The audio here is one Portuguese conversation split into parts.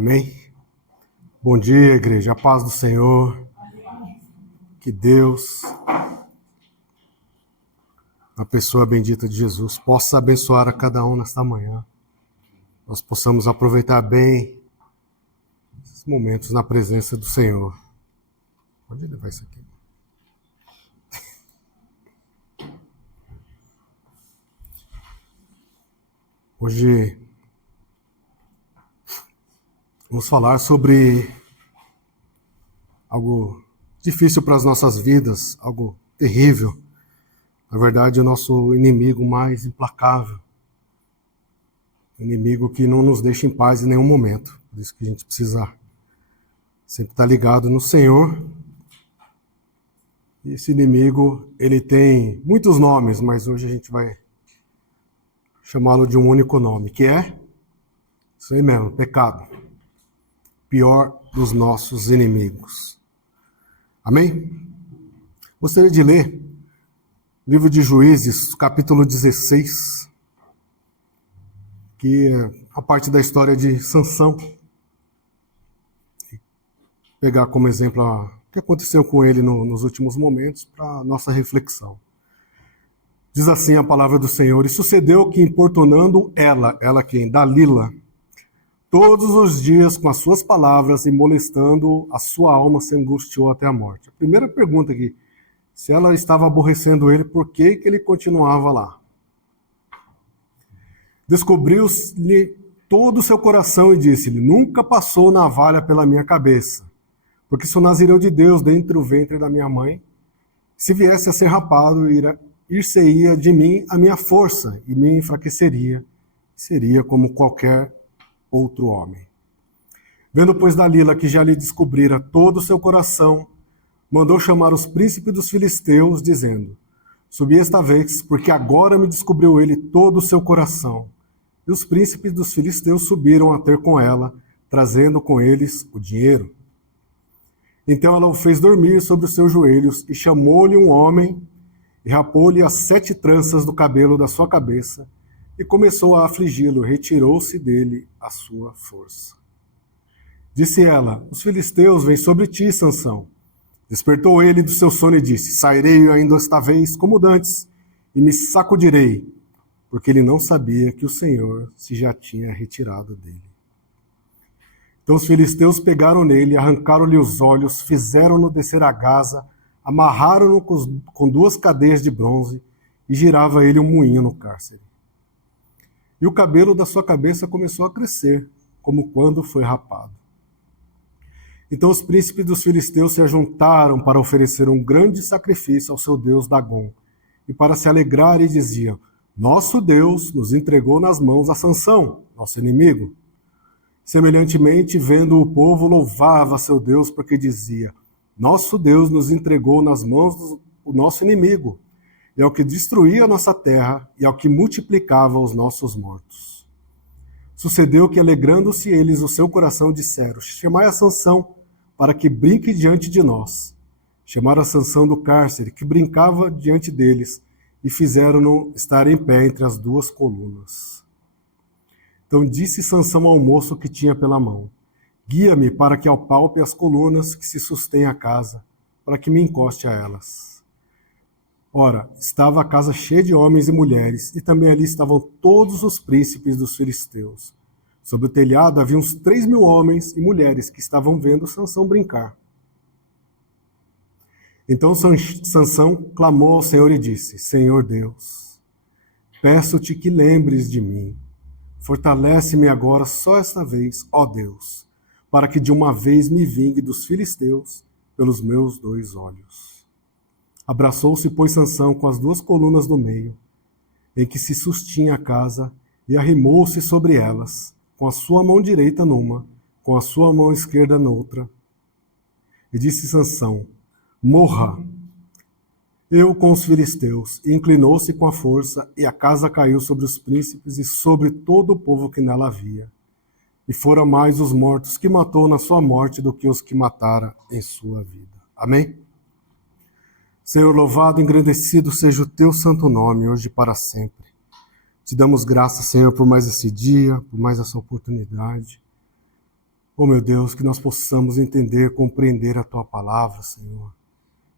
Amém? Bom dia, igreja. A paz do Senhor. Que Deus, a pessoa bendita de Jesus, possa abençoar a cada um nesta manhã. Nós possamos aproveitar bem esses momentos na presença do Senhor. Pode levar isso aqui. Hoje vamos falar sobre algo difícil para as nossas vidas, algo terrível. Na verdade, o nosso inimigo mais implacável. Inimigo que não nos deixa em paz em nenhum momento. Por isso que a gente precisa sempre estar ligado no Senhor. E esse inimigo, ele tem muitos nomes, mas hoje a gente vai chamá-lo de um único nome, que é isso aí mesmo, pecado. Pior dos nossos inimigos. Amém? Gostaria de ler o livro de Juízes, capítulo 16, que é a parte da história de Sansão. Pegar como exemplo o que aconteceu com ele nos últimos momentos para a nossa reflexão. Diz assim a palavra do Senhor: E sucedeu que, importunando ela quem? Dalila, todos os dias com as suas palavras e molestando, a sua alma se angustiou até a morte. A primeira pergunta aqui, se ela estava aborrecendo ele, por que ele continuava lá? Descobriu-lhe todo o seu coração e disse-lhe: Nunca passou navalha pela minha cabeça, porque sou nazireu de Deus dentro do ventre da minha mãe. Se viesse a ser rapado, ir-se-ia de mim a minha força e me enfraqueceria, seria como qualquer outro homem. Vendo, pois, Dalila que já lhe descobrira todo o seu coração, mandou chamar os príncipes dos filisteus, dizendo: Subi esta vez, porque agora me descobriu ele todo o seu coração. E os príncipes dos filisteus subiram a ter com ela, trazendo com eles o dinheiro. Então ela o fez dormir sobre os seus joelhos, e chamou-lhe um homem, e rapou-lhe as 7 tranças do cabelo da sua cabeça, e começou a afligi-lo, retirou-se dele a sua força. Disse ela: Os filisteus vêm sobre ti, Sansão. Despertou ele do seu sono e disse: Sairei ainda esta vez como dantes, e me sacudirei, porque ele não sabia que o Senhor se já tinha retirado dele. Então os filisteus pegaram nele, arrancaram-lhe os olhos, fizeram-no descer a Gaza, amarraram-no com 2 cadeias de bronze, e girava ele um moinho no cárcere. E o cabelo da sua cabeça começou a crescer, como quando foi rapado. Então os príncipes dos filisteus se ajuntaram para oferecer um grande sacrifício ao seu deus Dagom, e para se alegrar, e diziam: Nosso Deus nos entregou nas mãos a Sansão, nosso inimigo. Semelhantemente, vendo o povo, louvava seu Deus, porque dizia: Nosso Deus nos entregou nas mãos do nosso inimigo, e ao que destruía a nossa terra, e ao que multiplicava os nossos mortos. Sucedeu que, alegrando-se eles o seu coração, disseram: Chamai a Sansão, para que brinque diante de nós. Chamaram a Sansão do cárcere, que brincava diante deles, e fizeram-no estar em pé entre as 2 colunas. Então disse Sansão ao moço que tinha pela mão: Guia-me para que apalpe as colunas que se sustêm a casa, para que me encoste a elas. Ora, estava a casa cheia de homens e mulheres, e também ali estavam todos os príncipes dos filisteus. Sobre o telhado havia uns 3.000 homens e mulheres que estavam vendo Sansão brincar. Então Sansão clamou ao Senhor e disse: Senhor Deus, peço-te que lembres de mim. Fortalece-me agora só esta vez, ó Deus, para que de uma vez me vingue dos filisteus pelos meus 2 olhos. Abraçou-se, pois, Sansão com as 2 colunas do meio, em que se sustinha a casa, e arrimou-se sobre elas, com a sua mão direita numa, com a sua mão esquerda noutra. E disse Sansão: Morra eu com os filisteus. E inclinou-se com a força, e a casa caiu sobre os príncipes e sobre todo o povo que nela havia. E foram mais os mortos que matou na sua morte do que os que matara em sua vida. Amém? Senhor, louvado e engrandecido seja o teu santo nome, hoje e para sempre. Te damos graças, Senhor, por mais esse dia, por mais essa oportunidade. Oh, meu Deus, que nós possamos entender, compreender a Tua palavra, Senhor.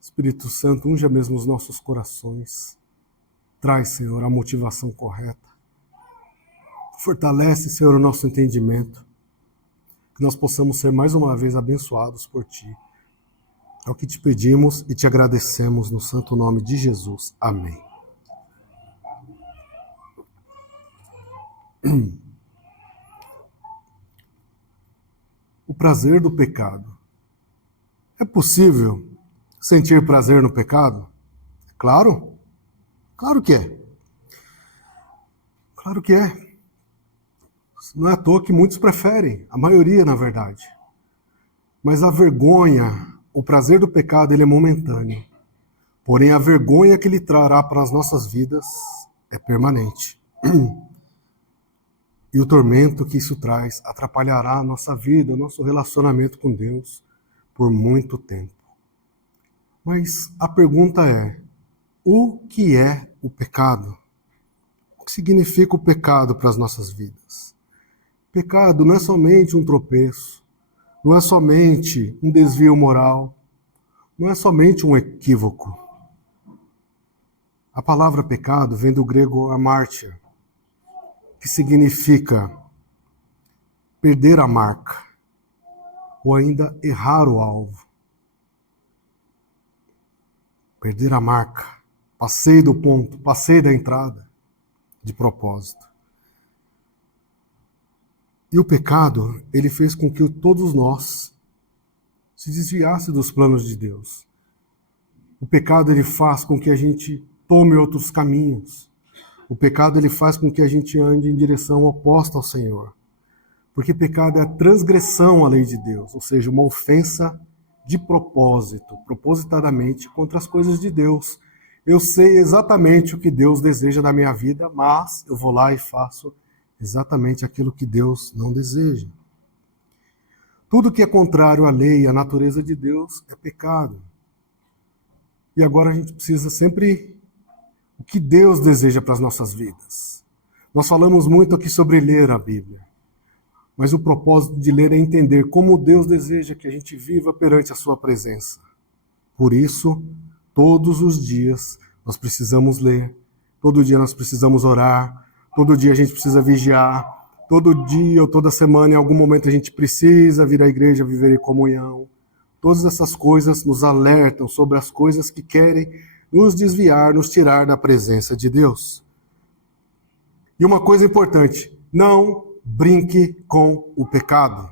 Espírito Santo, unja mesmo os nossos corações. Traz, Senhor, a motivação correta. Fortalece, Senhor, o nosso entendimento. Que nós possamos ser mais uma vez abençoados por Ti. É o que te pedimos e te agradecemos no santo nome de Jesus. Amém. O prazer do pecado. É possível sentir prazer no pecado? Claro. Claro que é. Claro que é. Não é à toa que muitos preferem, a maioria, na verdade. Mas a vergonha, o prazer do pecado, ele é momentâneo. Porém, a vergonha que ele trará para as nossas vidas é permanente. E o tormento que isso traz atrapalhará a nossa vida, o nosso relacionamento com Deus por muito tempo. Mas a pergunta é, o que é o pecado? O que significa o pecado para as nossas vidas? Pecado não é somente um tropeço, não é somente um desvio moral, não é somente um equívoco. A palavra pecado vem do grego amártia, que significa perder a marca, ou ainda errar o alvo. Perder a marca, passei do ponto, passei da entrada, de propósito. E o pecado, ele fez com que todos nós se desviasse dos planos de Deus. O pecado, ele faz com que a gente tome outros caminhos. O pecado, ele faz com que a gente ande em direção oposta ao Senhor. Porque pecado é a transgressão à lei de Deus, ou seja, uma ofensa de propósito, propositadamente, contra as coisas de Deus. Eu sei exatamente o que Deus deseja da minha vida, mas eu vou lá e faço exatamente aquilo que Deus não deseja. Tudo que é contrário à lei e à natureza de Deus é pecado. E agora a gente precisa sempre o que Deus deseja para as nossas vidas. Nós falamos muito aqui sobre ler a Bíblia, mas o propósito de ler é entender como Deus deseja que a gente viva perante a sua presença. Por isso, todos os dias nós precisamos ler, todo dia nós precisamos orar, todo dia a gente precisa vigiar, todo dia ou toda semana, em algum momento, a gente precisa vir à igreja, viver em comunhão. Todas essas coisas nos alertam sobre as coisas que querem nos desviar, nos tirar da presença de Deus. E uma coisa importante, não brinque com o pecado.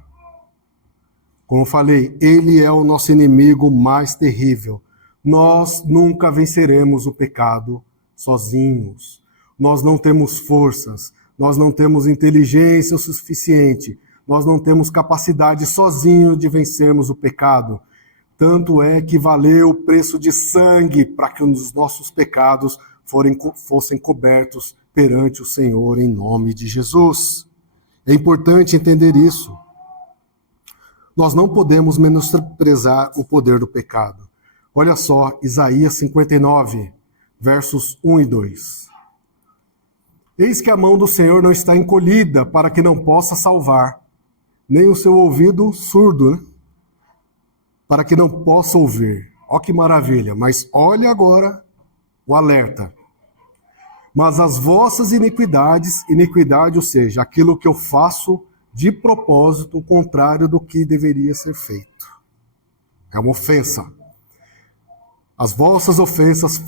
Como eu falei, ele é o nosso inimigo mais terrível. Nós nunca venceremos o pecado sozinhos. Nós não temos forças, nós não temos inteligência o suficiente, nós não temos capacidade sozinhos de vencermos o pecado. Tanto é que valeu o preço de sangue para que os nossos pecados fossem cobertos perante o Senhor em nome de Jesus. É importante entender isso. Nós não podemos menosprezar o poder do pecado. Olha só, Isaías 59, versos 1 e 2. Eis que a mão do Senhor não está encolhida para que não possa salvar, nem o seu ouvido surdo, né? Para que não possa ouvir. Ó que maravilha, mas olha agora o alerta. Mas as vossas iniquidades, iniquidade, ou seja, aquilo que eu faço de propósito, o contrário do que deveria ser feito. É uma ofensa. As vossas ofensas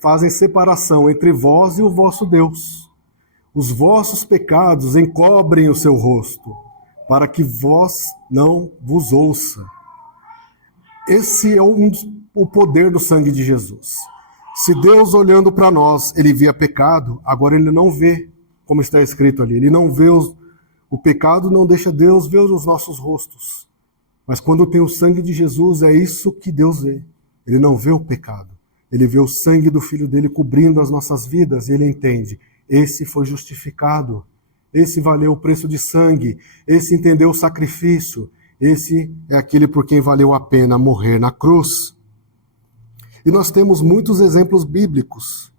fazem separação entre vós e o vosso Deus. Os vossos pecados encobrem o seu rosto, para que vós não vos ouça. Esse é o poder do sangue de Jesus. Se Deus, olhando para nós, ele via pecado, agora ele não vê, como está escrito ali, ele não vê o pecado, não deixa Deus ver os nossos rostos. Mas quando tem o sangue de Jesus, é isso que Deus vê. Ele não vê o pecado, ele vê o sangue do Filho dele cobrindo as nossas vidas, e ele entende, esse foi justificado, esse valeu o preço de sangue, esse entendeu o sacrifício, esse é aquele por quem valeu a pena morrer na cruz. E nós temos muitos exemplos bíblicos.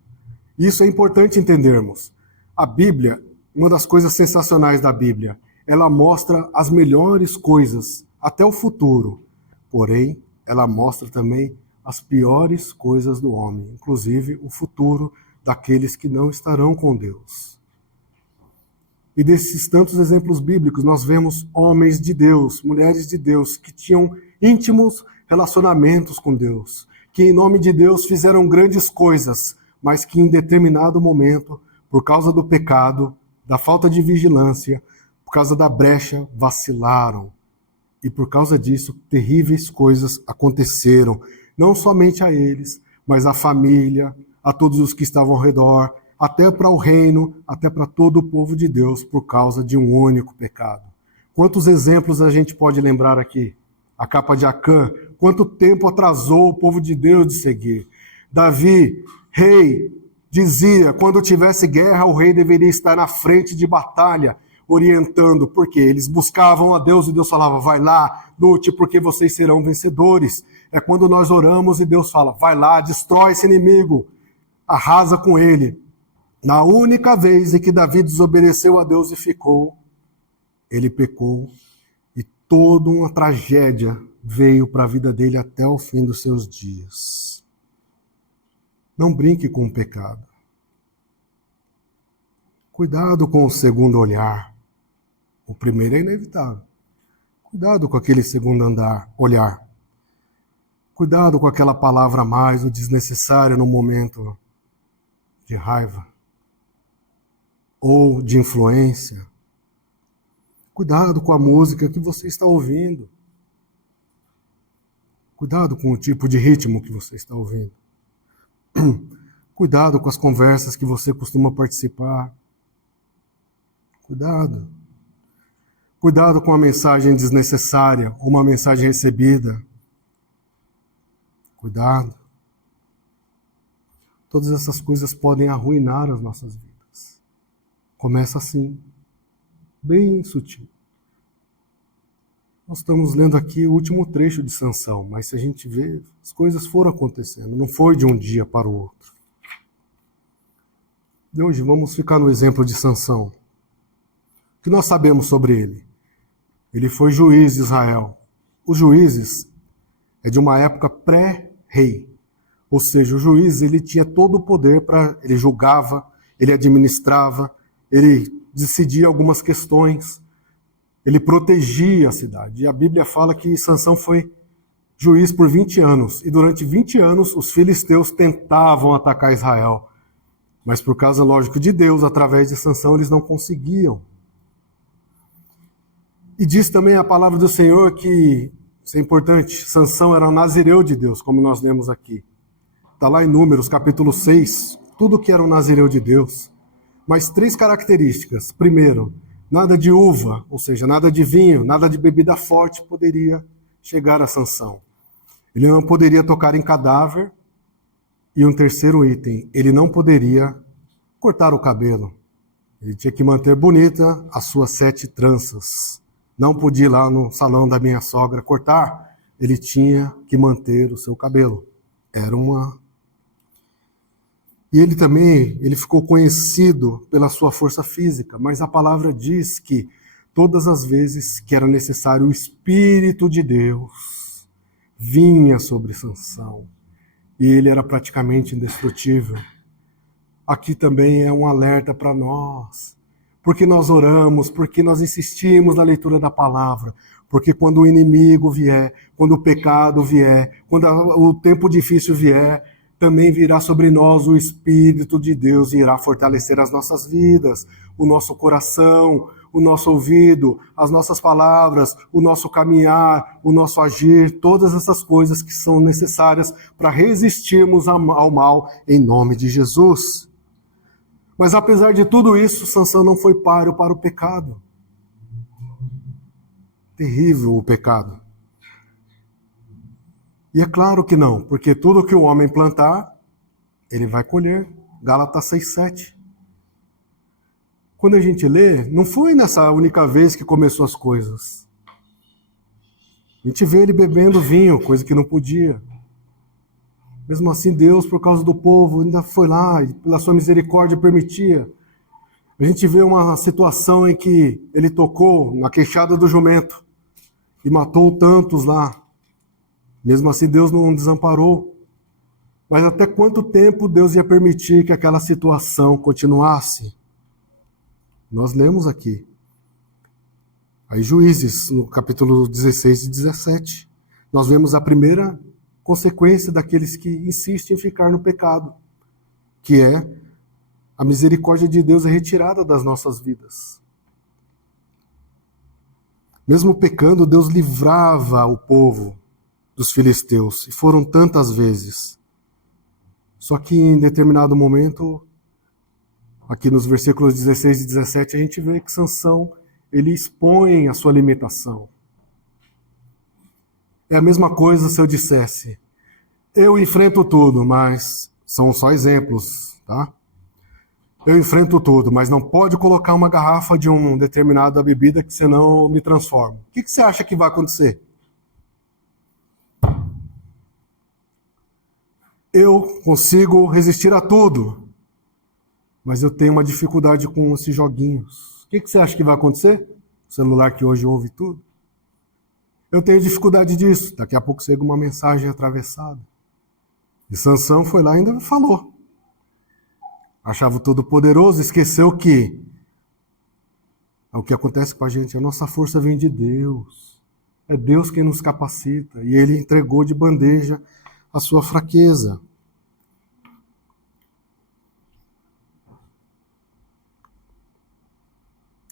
Isso é importante entendermos. A Bíblia, uma das coisas sensacionais da Bíblia, ela mostra as melhores coisas, até o futuro. Porém, ela mostra também as piores coisas do homem, inclusive o futuro daqueles que não estarão com Deus. E desses tantos exemplos bíblicos, nós vemos homens de Deus, mulheres de Deus, que tinham íntimos relacionamentos com Deus, que em nome de Deus fizeram grandes coisas, mas que em determinado momento, por causa do pecado, da falta de vigilância, por causa da brecha, vacilaram. E por causa disso, terríveis coisas aconteceram, não somente a eles, mas à família, a todos os que estavam ao redor, até para o reino, até para todo o povo de Deus, por causa de um único pecado. Quantos exemplos a gente pode lembrar aqui? A capa de Acã, quanto tempo atrasou o povo de Deus de seguir. Davi, rei, dizia, quando tivesse guerra, o rei deveria estar na frente de batalha, orientando, porque eles buscavam a Deus e Deus falava, vai lá, lute, porque vocês serão vencedores. É quando nós oramos e Deus fala, vai lá, destrói esse inimigo, arrasa com ele. Na única vez em que Davi desobedeceu a Deus e ficou, ele pecou e toda uma tragédia veio para a vida dele até o fim dos seus dias. Não brinque com o pecado. Cuidado com o segundo olhar. O primeiro é inevitável. Cuidado com aquele segundo olhar. Cuidado com aquela palavra a mais, o desnecessário no momento de raiva ou de influência. Cuidado com a música que você está ouvindo. Cuidado com o tipo de ritmo que você está ouvindo. Cuidado com as conversas que você costuma participar. Cuidado. Cuidado com a mensagem desnecessária ou uma mensagem recebida. Cuidado. Todas essas coisas podem arruinar as nossas vidas. Começa assim, bem sutil. Nós estamos lendo aqui o último trecho de Sansão, mas se a gente vê, as coisas foram acontecendo, não foi de um dia para o outro. De hoje vamos ficar no exemplo de Sansão. O que nós sabemos sobre ele? Ele foi juiz de Israel. Os juízes é de uma época pré-rei. Ou seja, o juiz ele tinha todo o poder ele julgava, ele administrava, ele decidia algumas questões, ele protegia a cidade. E a Bíblia fala que Sansão foi juiz por 20 anos. E durante 20 anos os filisteus tentavam atacar Israel. Mas por causa, lógico, de Deus, através de Sansão, eles não conseguiam. E diz também a palavra do Senhor que, isso é importante, Sansão era um nazireu de Deus, como nós lemos aqui. Está lá em Números, capítulo 6, tudo que era um nazireu de Deus. Mas 3 características. Primeiro, nada de uva, ou seja, nada de vinho, nada de bebida forte poderia chegar a Sansão. Ele não poderia tocar em cadáver. E um terceiro item, ele não poderia cortar o cabelo. Ele tinha que manter bonita as suas 7 tranças. Não podia ir lá no salão da minha sogra cortar, ele tinha que manter o seu cabelo. E ele ficou conhecido pela sua força física, mas a palavra diz que todas as vezes que era necessário o Espírito de Deus vinha sobre Sansão. E ele era praticamente indestrutível. Aqui também é um alerta para nós. Porque nós oramos, porque nós insistimos na leitura da palavra. Porque quando o inimigo vier, quando o pecado vier, quando o tempo difícil vier, também virá sobre nós o Espírito de Deus e irá fortalecer as nossas vidas, o nosso coração, o nosso ouvido, as nossas palavras, o nosso caminhar, o nosso agir, todas essas coisas que são necessárias para resistirmos ao mal em nome de Jesus. Mas apesar de tudo isso, Sansão não foi páreo para o pecado. Terrível o pecado. E é claro que não, porque tudo que o homem plantar, ele vai colher. Gálatas 6:7. Quando a gente lê, não foi nessa única vez que começou as coisas. A gente vê ele bebendo vinho, coisa que não podia. Mesmo assim, Deus, por causa do povo, ainda foi lá e pela sua misericórdia permitia. A gente vê uma situação em que ele tocou na queixada do jumento e matou tantos lá. Mesmo assim, Deus não desamparou. Mas até quanto tempo Deus ia permitir que aquela situação continuasse? Nós lemos aqui. Aí Juízes, no capítulo 16 e 17, nós vemos a primeira consequência daqueles que insistem em ficar no pecado, que é a misericórdia de Deus é retirada das nossas vidas. Mesmo pecando, Deus livrava o povo dos filisteus, e foram tantas vezes. Só que em determinado momento, aqui nos versículos 16 e 17, a gente vê que Sansão, ele expõe a sua limitação. É a mesma coisa se eu dissesse, eu enfrento tudo, mas são só exemplos, tá? Eu enfrento tudo, mas não pode colocar uma garrafa de uma determinada bebida que senão eu me transformo. O que você acha que vai acontecer? Eu consigo resistir a tudo, mas eu tenho uma dificuldade com esses joguinhos. O que você acha que vai acontecer? O celular que hoje ouve tudo. Eu tenho dificuldade disso. Daqui a pouco chega uma mensagem atravessada. E Sansão foi lá e ainda falou. Achava o Todo-Poderoso, esqueceu que é o que acontece com a gente. A nossa força vem de Deus. É Deus quem nos capacita. E ele entregou de bandeja a sua fraqueza.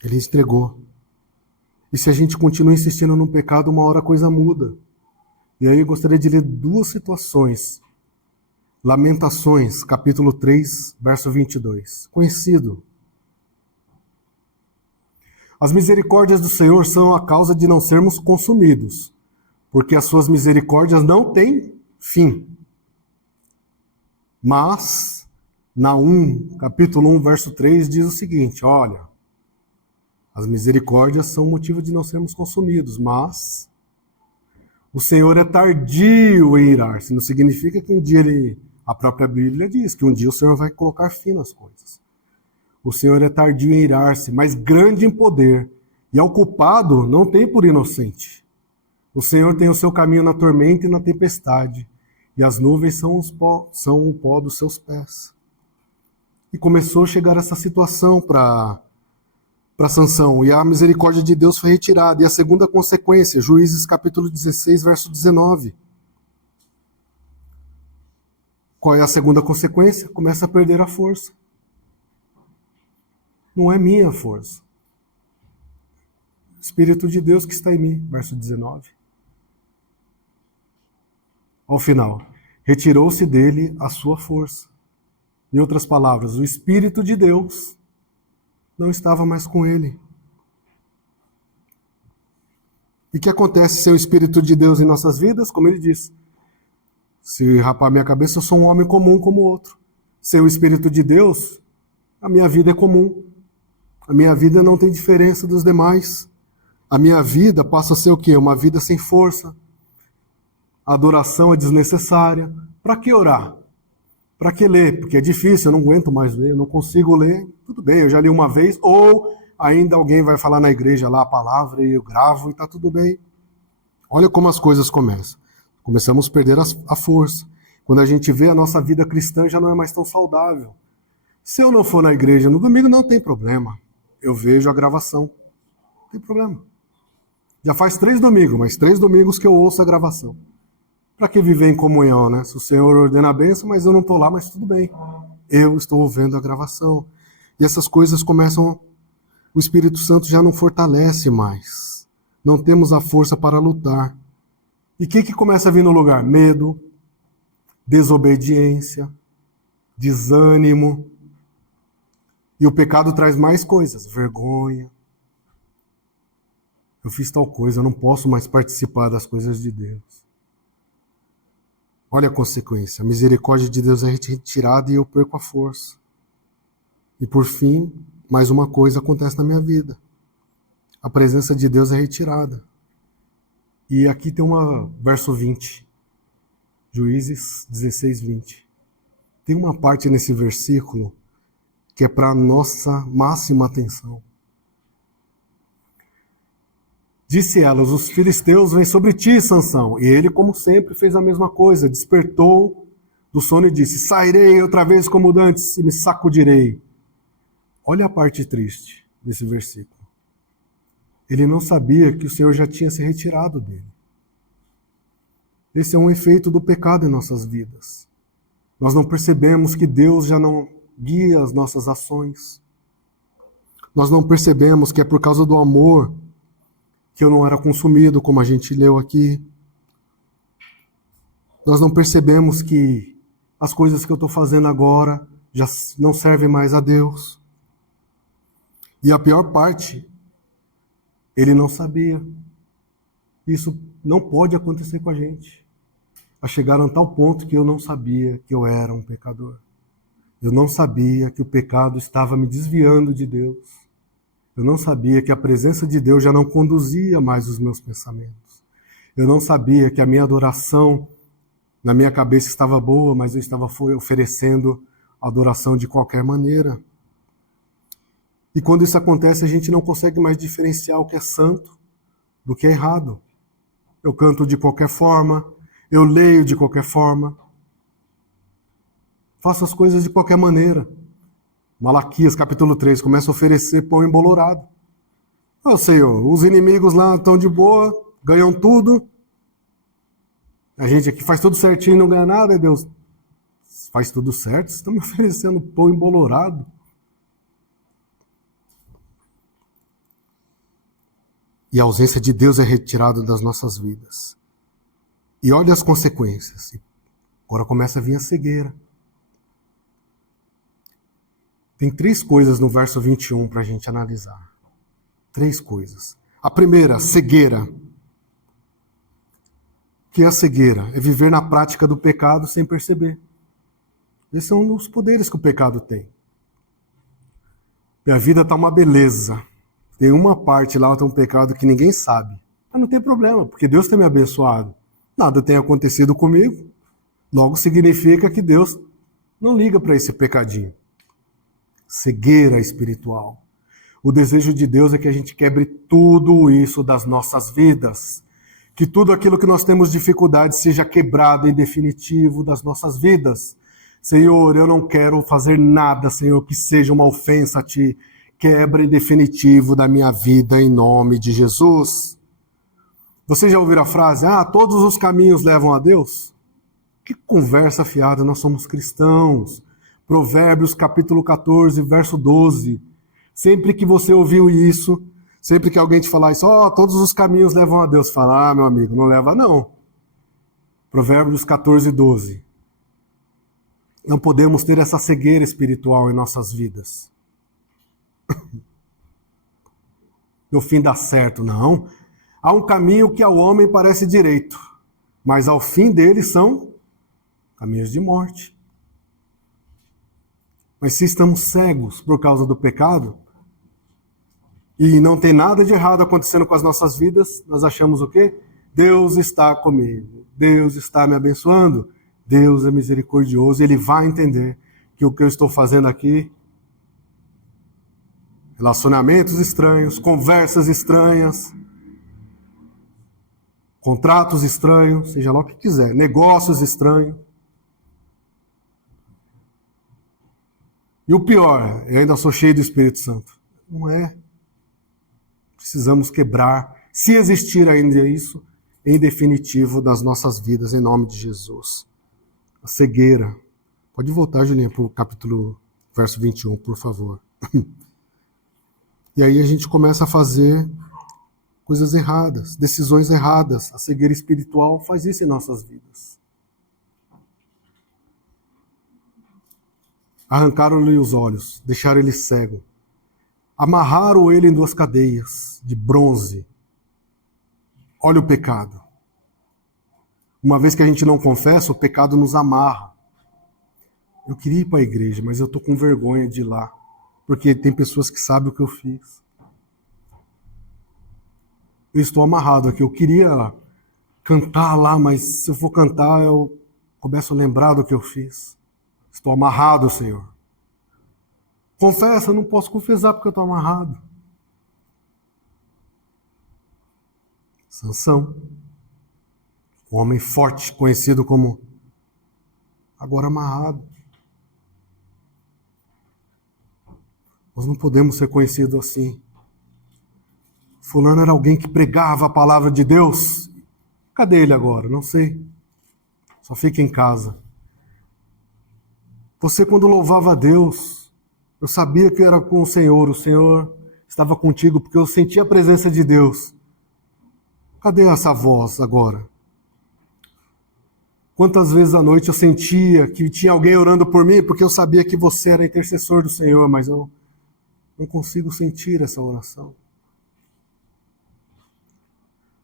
Ele entregou. E se a gente continua insistindo no pecado, uma hora a coisa muda. E aí eu gostaria de ler duas situações. Lamentações, capítulo 3, verso 22. Conhecido. As misericórdias do Senhor são a causa de não sermos consumidos, porque as suas misericórdias não têm fim. Mas, Naum, capítulo 1, verso 3, diz o seguinte, olha, as misericórdias são motivo de não sermos consumidos, mas o Senhor é tardio em irar-se. Não significa que um dia a própria Bíblia diz que um dia o Senhor vai colocar fim nas coisas. O Senhor é tardio em irar-se, mas grande em poder, e ao culpado não tem por inocente. O Senhor tem o seu caminho na tormenta e na tempestade, e as nuvens são o pó dos seus pés. E começou a chegar essa situação para Sansão, e a misericórdia de Deus foi retirada. E a segunda consequência, Juízes capítulo 16, verso 19. Qual é a segunda consequência? Começa a perder a força. Não é minha força. O Espírito de Deus que está em mim, verso 19. Ao final, retirou-se dele a sua força. Em outras palavras, o Espírito de Deus não estava mais com ele. E o que acontece sem o Espírito de Deus em nossas vidas? Como ele diz, se rapar minha cabeça, eu sou um homem comum como outro. Sem o Espírito de Deus, a minha vida é comum. A minha vida não tem diferença dos demais. A minha vida passa a ser o quê? Uma vida sem força. A adoração é desnecessária. Para que orar? Para que ler? Porque é difícil, eu não aguento mais ler, eu não consigo ler. Tudo bem, eu já li uma vez, ou ainda alguém vai falar na igreja lá a palavra e eu gravo e está tudo bem. Olha como as coisas começam. Começamos a perder a força. Quando a gente vê a nossa vida cristã já não é mais tão saudável. Se eu não for na igreja no domingo, não tem problema. Eu vejo a gravação. Não tem problema. Já faz 3 domingos, mas 3 domingos que eu ouço a gravação. Para que viver em comunhão, né? Se o Senhor ordena a bênção, mas eu não estou lá, mas tudo bem. Eu estou ouvindo a gravação. E essas coisas começam... O Espírito Santo já não fortalece mais. Não temos a força para lutar. E o que começa a vir no lugar? Medo, desobediência, desânimo. E o pecado traz mais coisas. Vergonha. Eu fiz tal coisa, eu não posso mais participar das coisas de Deus. Olha a consequência. A misericórdia de Deus é retirada e eu perco a força. E por fim, mais uma coisa acontece na minha vida. A presença de Deus é retirada. E aqui tem verso 20. Juízes 16, 20. Tem uma parte nesse versículo que é para a nossa máxima atenção. Disse ela: os filisteus vêm sobre ti, Sansão. E ele, como sempre, fez a mesma coisa. Despertou do sono e disse: sairei outra vez como dantes e me sacudirei. Olha a parte triste desse versículo. Ele não sabia que o Senhor já tinha se retirado dele. Esse é um efeito do pecado em nossas vidas. Nós não percebemos que Deus já não guia as nossas ações. Nós não percebemos que é por causa do amor que eu não era consumido, como a gente leu aqui. Nós não percebemos que as coisas que eu estou fazendo agora já não servem mais a Deus. E a pior parte, ele não sabia. Isso não pode acontecer com a gente. A chegar a tal ponto que eu não sabia que eu era um pecador. Eu não sabia que o pecado estava me desviando de Deus. Eu não sabia que a presença de Deus já não conduzia mais os meus pensamentos. Eu não sabia que a minha adoração na minha cabeça estava boa, mas eu estava oferecendo adoração de qualquer maneira. E quando isso acontece, a gente não consegue mais diferenciar o que é santo do que é errado. Eu canto de qualquer forma, eu leio de qualquer forma, faço as coisas de qualquer maneira. Malaquias, capítulo 3, começa a oferecer pão embolorado. Ô Senhor, os inimigos lá estão de boa, ganham tudo. A gente aqui faz tudo certinho e não ganha nada, e Deus faz tudo certo, vocês estão me oferecendo pão embolorado. E a ausência de Deus é retirada das nossas vidas. E olha as consequências. Agora começa a vir a cegueira. Tem 3 coisas no verso 21 para a gente analisar. 3 coisas. A primeira, cegueira. O que é a cegueira? É viver na prática do pecado sem perceber. Esse é um dos poderes que o pecado tem. Minha vida está uma beleza. Tem uma parte lá, tem um pecado que ninguém sabe. Mas não tem problema, porque Deus tem me abençoado. Nada tem acontecido comigo. Logo significa que Deus não liga para esse pecadinho. Cegueira espiritual. O desejo de Deus é que a gente quebre tudo isso das nossas vidas. Que tudo aquilo que nós temos dificuldade seja quebrado em definitivo das nossas vidas. Senhor, eu não quero fazer nada, Senhor, que seja uma ofensa a Ti. Quebra em definitivo da minha vida em nome de Jesus. Vocês já ouviram a frase, todos os caminhos levam a Deus? Que conversa fiada, nós somos cristãos. Provérbios capítulo 14, verso 12. Sempre que você ouviu isso, sempre que alguém te falar isso, todos os caminhos levam a Deus, fala, meu amigo, não leva não. Provérbios 14, 12. Não podemos ter essa cegueira espiritual em nossas vidas. No fim dá certo, não. Há um caminho que ao homem parece direito, mas ao fim dele são caminhos de morte. Mas se estamos cegos por causa do pecado, e não tem nada de errado acontecendo com as nossas vidas, nós achamos o quê? Deus está comigo, Deus está me abençoando, Deus é misericordioso, Ele vai entender que o que eu estou fazendo aqui, relacionamentos estranhos, conversas estranhas, contratos estranhos, seja lá o que quiser, negócios estranhos. E o pior, eu ainda sou cheio do Espírito Santo. Não é. Precisamos quebrar, se existir ainda isso, em definitivo das nossas vidas, em nome de Jesus. A cegueira. Pode voltar, Julinha, para o capítulo, verso 21, por favor. E aí a gente começa a fazer coisas erradas, decisões erradas. A cegueira espiritual faz isso em nossas vidas. Arrancaram-lhe os olhos, deixaram ele cego. Amarraram ele em 2 cadeias de bronze. Olha o pecado. Uma vez que a gente não confessa, o pecado nos amarra. Eu queria ir para a igreja, mas eu estou com vergonha de ir lá. Porque tem pessoas que sabem o que eu fiz. Eu estou amarrado aqui. Eu queria cantar lá, mas se eu for cantar, eu começo a lembrar do que eu fiz. Estou amarrado, Senhor. Confessa, eu não posso confessar porque eu estou amarrado. Sansão, um homem forte, conhecido como agora amarrado. Nós não podemos ser conhecidos assim. Fulano era alguém que pregava a palavra de Deus. Cadê ele agora? Não sei. Só fica em casa. Você, quando louvava a Deus, eu sabia que era com o Senhor estava contigo, porque eu sentia a presença de Deus. Cadê essa voz agora? Quantas vezes à noite eu sentia que tinha alguém orando por mim, porque eu sabia que você era intercessor do Senhor, mas eu não consigo sentir essa oração.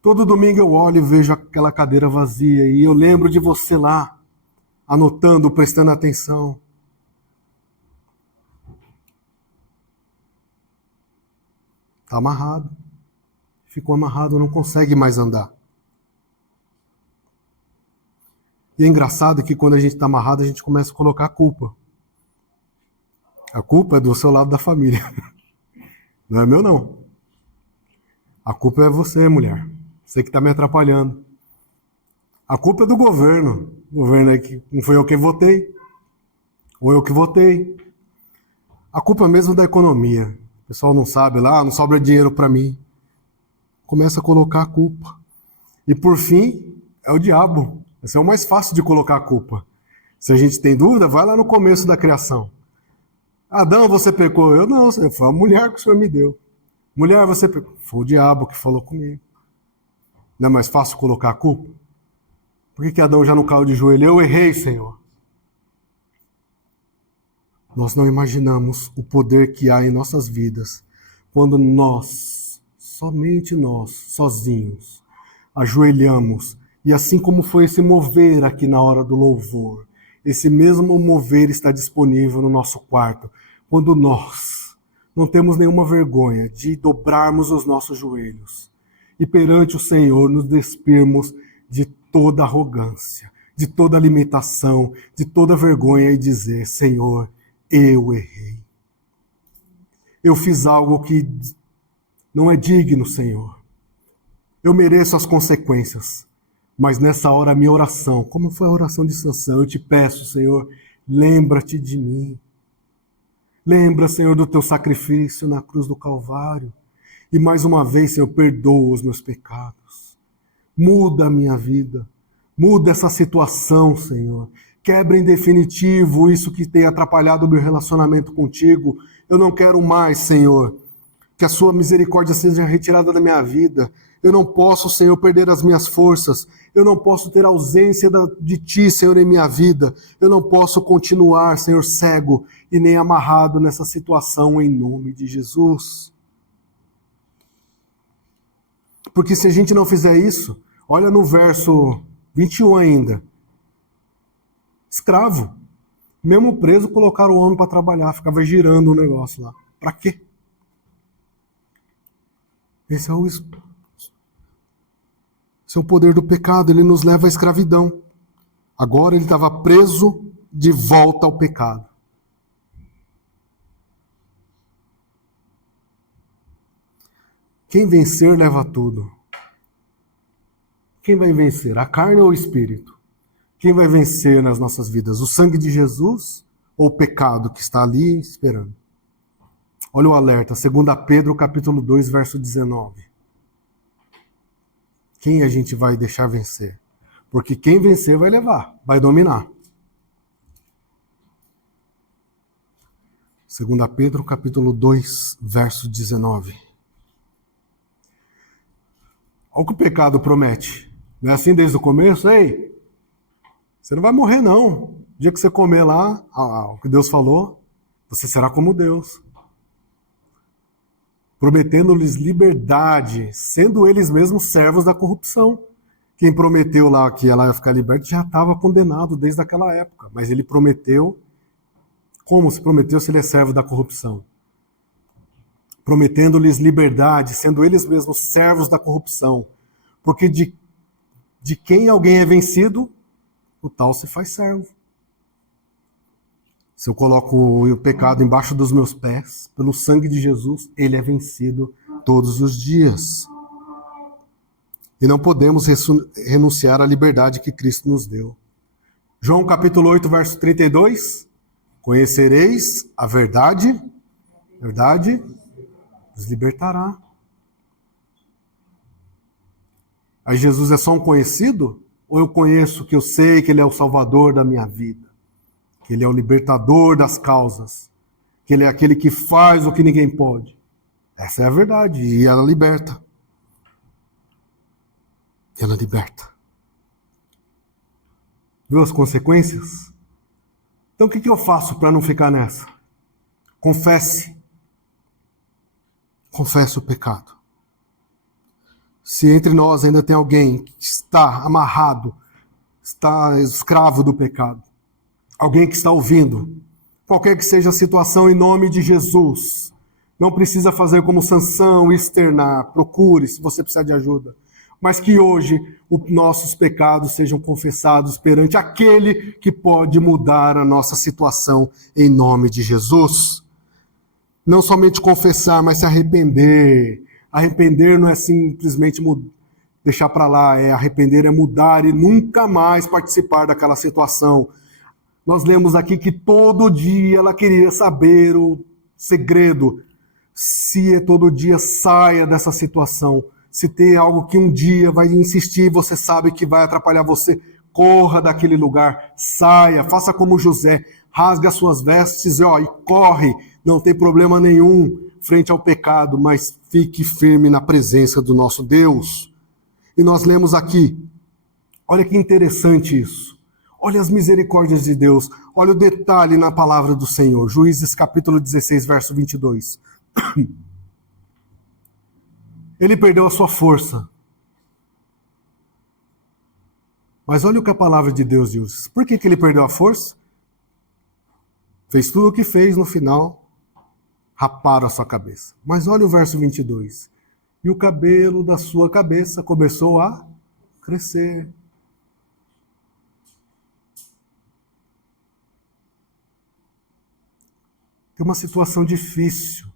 Todo domingo eu olho e vejo aquela cadeira vazia e eu lembro de você lá, anotando, prestando atenção. Está amarrado. Ficou amarrado, não consegue mais andar. E é engraçado que quando a gente está amarrado, a gente começa a colocar a culpa. A culpa é do seu lado da família. Não é meu, não. A culpa é você, mulher. Você que está me atrapalhando. A culpa é do governo. O governo é que não foi eu que votei. Ou eu que votei. A culpa é mesmo da economia. O pessoal não sabe lá, não sobra dinheiro para mim. Começa a colocar a culpa. E por fim, é o diabo. Esse é o mais fácil de colocar a culpa. Se a gente tem dúvida, vai lá no começo da criação. Adão, você pecou? Eu não, foi a mulher que o Senhor me deu. Mulher, você pecou? Foi o diabo que falou comigo. Não é mais fácil colocar a culpa? Por que Adão já não caiu de joelho? Eu errei, Senhor. Nós não imaginamos o poder que há em nossas vidas quando nós, somente nós, sozinhos, ajoelhamos. E assim como foi esse mover aqui na hora do louvor, esse mesmo mover está disponível no nosso quarto, quando nós não temos nenhuma vergonha de dobrarmos os nossos joelhos e perante o Senhor nos despirmos de toda arrogância, de toda limitação, de toda vergonha e dizer: Senhor, eu errei. Eu fiz algo que não é digno, Senhor. Eu mereço as consequências. Mas nessa hora a minha oração, como foi a oração de Sansão, eu te peço, Senhor, lembra-te de mim. Lembra, Senhor, do teu sacrifício na cruz do Calvário. E mais uma vez, Senhor, perdoa os meus pecados. Muda a minha vida. Muda essa situação, Senhor. Quebra em definitivo isso que tem atrapalhado o meu relacionamento contigo. Eu não quero mais, Senhor, que a sua misericórdia seja retirada da minha vida. Eu não posso, Senhor, perder as minhas forças. Eu não posso ter ausência de Ti, Senhor, em minha vida. Eu não posso continuar, Senhor, cego e nem amarrado nessa situação em nome de Jesus. Porque se a gente não fizer isso, olha no verso 21 ainda. Escravo. Mesmo preso, colocaram o homem para trabalhar. Ficava girando o negócio lá. Para quê? Esse é o poder do pecado, ele nos leva à escravidão. Agora ele estava preso de volta ao pecado. Quem vencer leva tudo. Quem vai vencer? A carne ou o espírito? Quem vai vencer nas nossas vidas? O sangue de Jesus ou o pecado que está ali esperando? Olha o alerta, 2 Pedro capítulo 2, verso 19. Quem a gente vai deixar vencer? Porque quem vencer vai levar, vai dominar. 2 Pedro capítulo 2, verso 19. Olha o que o pecado promete. Não é assim desde o começo? Ei, você não vai morrer não. O dia que você comer lá, o que Deus falou, você será como Deus. Prometendo-lhes liberdade, sendo eles mesmos servos da corrupção. Quem prometeu lá que ela ia ficar liberta já estava condenado desde aquela época, mas ele prometeu, como se prometeu se ele é servo da corrupção? Prometendo-lhes liberdade, sendo eles mesmos servos da corrupção, porque de quem alguém é vencido, o tal se faz servo. Se eu coloco o pecado embaixo dos meus pés, pelo sangue de Jesus, ele é vencido todos os dias. E não podemos renunciar à liberdade que Cristo nos deu. João capítulo 8, verso 32. Conhecereis a verdade, a verdade os libertará. Aí Jesus é só um conhecido? Ou eu conheço que eu sei que ele é o salvador da minha vida? Que ele é o libertador das causas? Que ele é aquele que faz o que ninguém pode? Essa é a verdade, e ela liberta. Ela liberta. Viu as consequências? Então o que eu faço para não ficar nessa? Confesse. Confesse o pecado. Se entre nós ainda tem alguém que está amarrado, está escravo do pecado, alguém que está ouvindo, qualquer que seja a situação, em nome de Jesus, não precisa fazer como Sansão e externar, procure se você precisar de ajuda, mas que hoje os nossos pecados sejam confessados perante aquele que pode mudar a nossa situação em nome de Jesus. Não somente confessar, mas se arrepender. Arrepender não é simplesmente deixar para lá, arrepender é mudar e nunca mais participar daquela situação. Nós lemos aqui que todo dia ela queria saber o segredo. Se todo dia saia dessa situação. Se tem algo que um dia vai insistir, você sabe que vai atrapalhar você, corra daquele lugar, saia, faça como José, rasgue as suas vestes e corre, não tem problema nenhum frente ao pecado, mas fique firme na presença do nosso Deus. E nós lemos aqui, olha que interessante isso, olha as misericórdias de Deus, olha o detalhe na palavra do Senhor, Juízes capítulo 16, verso 22. Ele perdeu a sua força. Mas olha o que a palavra de Deus diz. Por que ele perdeu a força? Fez tudo o que fez, no final, raparam a sua cabeça. Mas olha o verso 22. E o cabelo da sua cabeça começou a crescer. Tem uma situação difícil.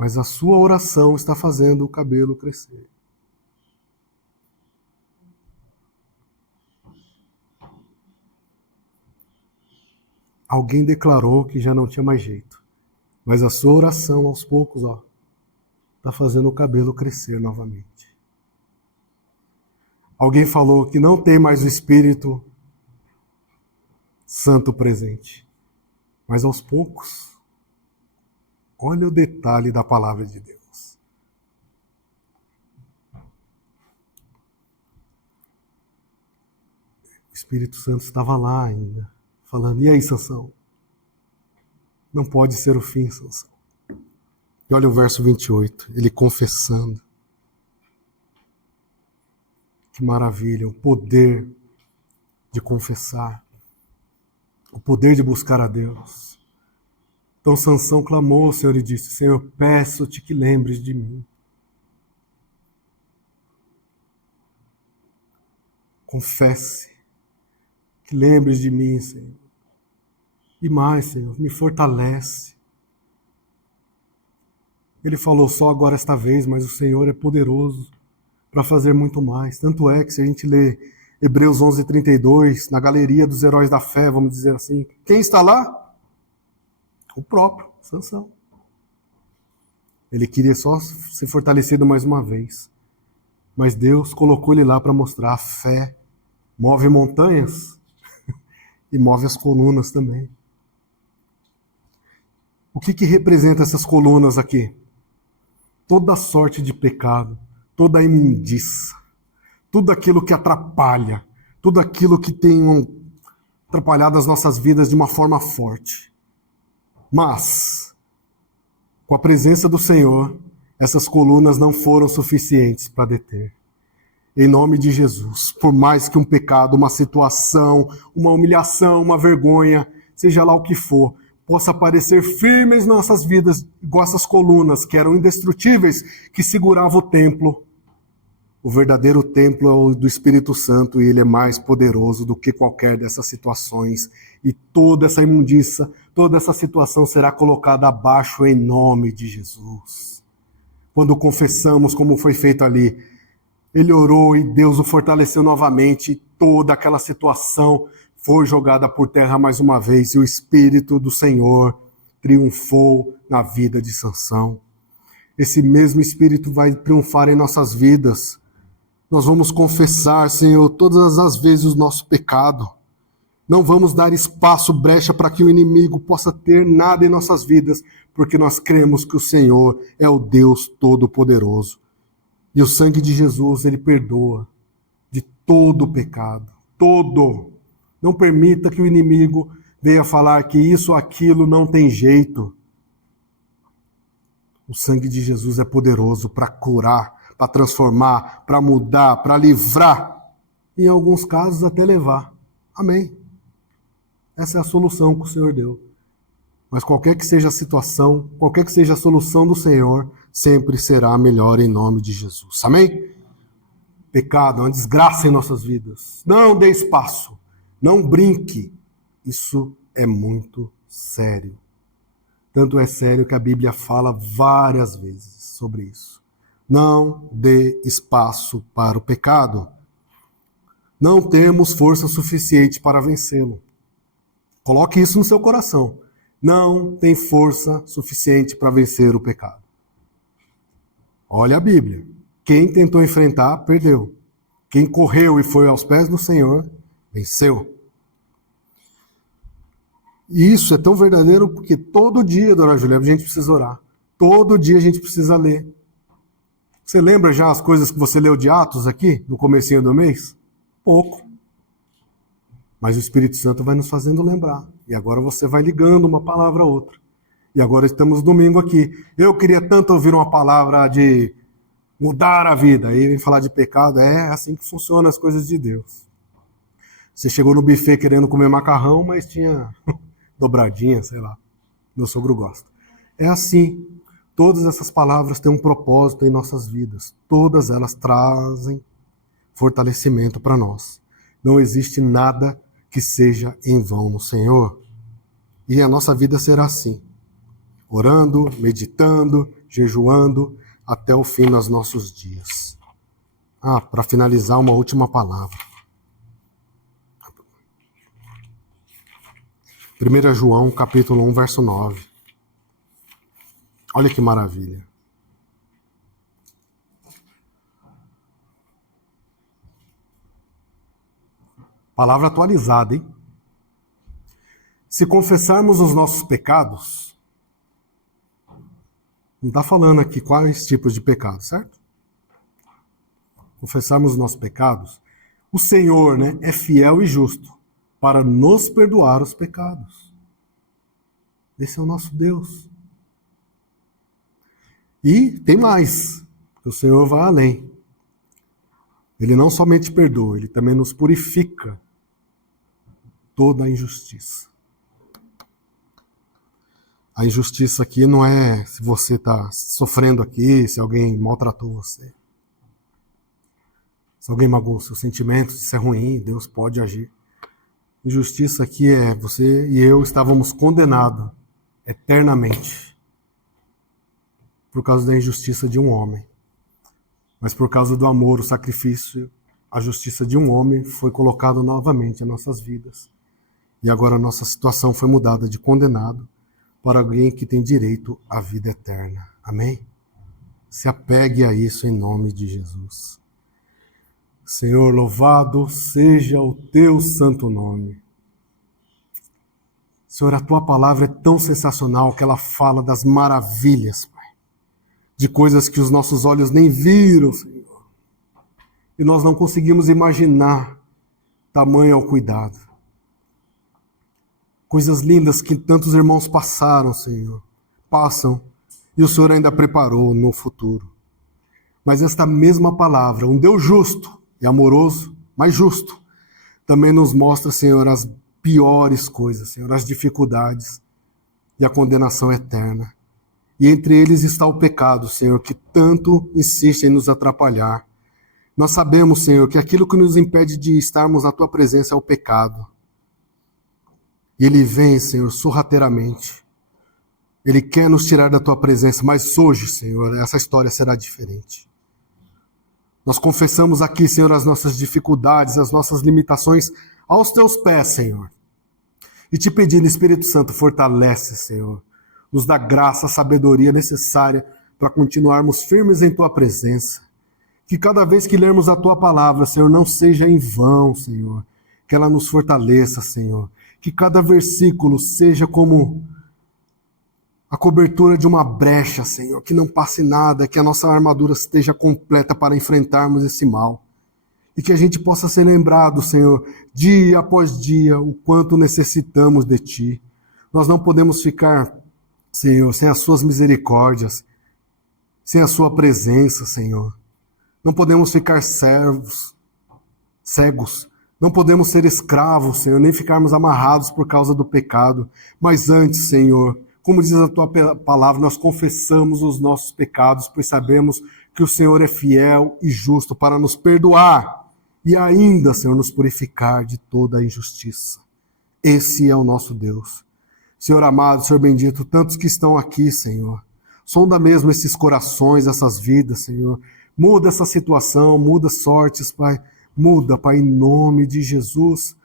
Mas a sua oração está fazendo o cabelo crescer. Alguém declarou que já não tinha mais jeito. Mas a sua oração, aos poucos, está fazendo o cabelo crescer novamente. Alguém falou que não tem mais o Espírito Santo presente. Mas aos poucos, olha o detalhe da palavra de Deus. O Espírito Santo estava lá ainda, falando, e aí, Sansão? Não pode ser o fim, Sansão. E olha o verso 28, ele confessando. Que maravilha, o poder de confessar, o poder de buscar a Deus. Então Sansão clamou ao Senhor e disse, Senhor, peço-te que lembres de mim. Confesse, que lembres de mim, Senhor. E mais, Senhor, me fortalece. Ele falou só agora esta vez, mas o Senhor é poderoso para fazer muito mais. Tanto é que se a gente lê Hebreus 11:32, na galeria dos heróis da fé, vamos dizer assim, quem está lá? O próprio Sansão. Ele queria só ser fortalecido mais uma vez. Mas Deus colocou ele lá para mostrar a fé move montanhas e move as colunas também. O que representa essas colunas aqui? Toda sorte de pecado, toda imundiça, tudo aquilo que atrapalha, tudo aquilo que tem atrapalhado as nossas vidas de uma forma forte. Mas, com a presença do Senhor, essas colunas não foram suficientes para deter. Em nome de Jesus, por mais que um pecado, uma situação, uma humilhação, uma vergonha, seja lá o que for, possa parecer firmes em nossas vidas, igual essas colunas que eram indestrutíveis, que seguravam o templo. O verdadeiro templo é o do Espírito Santo e ele é mais poderoso do que qualquer dessas situações. E toda essa imundícia, toda essa situação será colocada abaixo em nome de Jesus. Quando confessamos como foi feito ali, ele orou e Deus o fortaleceu novamente. E toda aquela situação foi jogada por terra mais uma vez e o Espírito do Senhor triunfou na vida de Sansão. Esse mesmo Espírito vai triunfar em nossas vidas. Nós vamos confessar, Senhor, todas as vezes o nosso pecado. Não vamos dar espaço, brecha, para que o inimigo possa ter nada em nossas vidas, porque nós cremos que o Senhor é o Deus Todo-Poderoso. E o sangue de Jesus, ele perdoa de todo o pecado. Todo. Não permita que o inimigo venha falar que isso ou aquilo não tem jeito. O sangue de Jesus é poderoso para curar, para transformar, para mudar, para livrar. E em alguns casos até levar. Amém. Essa é a solução que o Senhor deu. Mas qualquer que seja a situação, qualquer que seja a solução do Senhor, sempre será melhor em nome de Jesus. Amém? Pecado é uma desgraça em nossas vidas. Não dê espaço. Não brinque. Isso é muito sério. Tanto é sério que a Bíblia fala várias vezes sobre isso. Não dê espaço para o pecado. Não temos força suficiente para vencê-lo. Coloque isso no seu coração. Não tem força suficiente para vencer o pecado. Olha a Bíblia. Quem tentou enfrentar, perdeu. Quem correu e foi aos pés do Senhor, venceu. E isso é tão verdadeiro porque todo dia, Dona Julia, a gente precisa orar. Todo dia a gente precisa ler. Você lembra já as coisas que você leu de Atos aqui, no comecinho do mês? Pouco. Mas o Espírito Santo vai nos fazendo lembrar. E agora você vai ligando uma palavra a outra. E agora estamos domingo aqui. Eu queria tanto ouvir uma palavra de mudar a vida. Aí vem falar de pecado. É assim que funcionam as coisas de Deus. Você chegou no buffet querendo comer macarrão, mas tinha dobradinha, sei lá. Meu sogro gosta. É assim. Todas essas palavras têm um propósito em nossas vidas. Todas elas trazem fortalecimento para nós. Não existe nada que seja em vão no Senhor. E a nossa vida será assim. Orando, meditando, jejuando, até o fim dos nossos dias. Para finalizar, uma última palavra. 1 João, capítulo 1, verso 9. Olha que maravilha. Palavra atualizada, hein? Se confessarmos os nossos pecados, não está falando aqui quais tipos de pecados, certo? Confessarmos os nossos pecados, o Senhor, né, é fiel e justo para nos perdoar os pecados. Esse é o nosso Deus. E tem mais, o Senhor vai além. Ele não somente perdoa, ele também nos purifica toda a injustiça. A injustiça aqui não é se você está sofrendo aqui, se alguém maltratou você. Se alguém magoou seus sentimentos, isso é ruim, Deus pode agir. Injustiça aqui é você e eu estávamos condenados eternamente por causa da injustiça de um homem. Mas por causa do amor, o sacrifício, a justiça de um homem foi colocada novamente em nossas vidas. E agora a nossa situação foi mudada de condenado para alguém que tem direito à vida eterna. Amém? Se apegue a isso em nome de Jesus. Senhor, louvado seja o teu santo nome. Senhor, a tua palavra é tão sensacional que ela fala das maravilhas, Pai, de coisas que os nossos olhos nem viram, Senhor. E nós não conseguimos imaginar tamanho ao cuidado. Coisas lindas que tantos irmãos passaram, Senhor, passam, e o Senhor ainda preparou no futuro. Mas esta mesma palavra, um Deus justo e amoroso, mas justo, também nos mostra, Senhor, as piores coisas, Senhor, as dificuldades e a condenação eterna. E entre eles está o pecado, Senhor, que tanto insiste em nos atrapalhar. Nós sabemos, Senhor, que aquilo que nos impede de estarmos na tua presença é o pecado. E ele vem, Senhor, sorrateiramente. Ele quer nos tirar da tua presença, mas hoje, Senhor, essa história será diferente. Nós confessamos aqui, Senhor, as nossas dificuldades, as nossas limitações aos teus pés, Senhor. E te pedindo, Espírito Santo, fortalece, Senhor. Nos dá graça, a sabedoria necessária para continuarmos firmes em tua presença. Que cada vez que lermos a tua palavra, Senhor, não seja em vão, Senhor. Que ela nos fortaleça, Senhor. Que cada versículo seja como a cobertura de uma brecha, Senhor. Que não passe nada, que a nossa armadura esteja completa para enfrentarmos esse mal. E que a gente possa ser lembrado, Senhor, dia após dia, o quanto necessitamos de Ti. Nós não podemos ficar, Senhor, sem as Suas misericórdias, sem a Sua presença, Senhor. Não podemos ficar cegos. Não podemos ser escravos, Senhor, nem ficarmos amarrados por causa do pecado. Mas antes, Senhor, como diz a Tua palavra, nós confessamos os nossos pecados, pois sabemos que o Senhor é fiel e justo para nos perdoar e ainda, Senhor, nos purificar de toda a injustiça. Esse é o nosso Deus. Senhor amado, Senhor bendito, tantos que estão aqui, Senhor, sonda mesmo esses corações, essas vidas, Senhor. Muda essa situação, muda sortes, Pai. Muda, Pai, em nome de Jesus.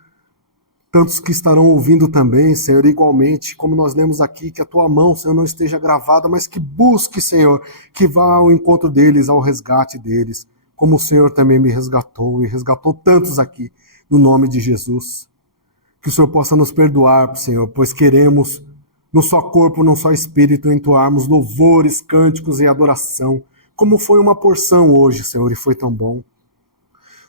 Tantos que estarão ouvindo também, Senhor, igualmente, como nós lemos aqui, que a Tua mão, Senhor, não esteja gravada, mas que busque, Senhor, que vá ao encontro deles, ao resgate deles, como o Senhor também me resgatou e resgatou tantos aqui, no nome de Jesus. Que o Senhor possa nos perdoar, Senhor, pois queremos, no só corpo, no só espírito, entoarmos louvores, cânticos e adoração, como foi uma porção hoje, Senhor, e foi tão bom.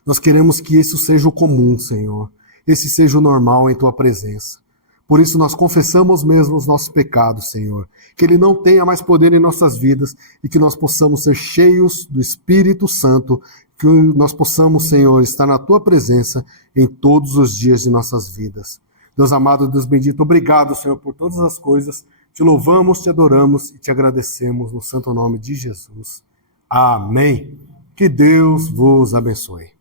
Nós queremos que isso seja o comum, Senhor. Esse seja o normal em Tua presença. Por isso nós confessamos mesmo os nossos pecados, Senhor. Que Ele não tenha mais poder em nossas vidas e que nós possamos ser cheios do Espírito Santo, que nós possamos, Senhor, estar na Tua presença em todos os dias de nossas vidas. Deus amado, Deus bendito, obrigado, Senhor, por todas as coisas. Te louvamos, te adoramos e te agradecemos no santo nome de Jesus. Amém. Que Deus vos abençoe.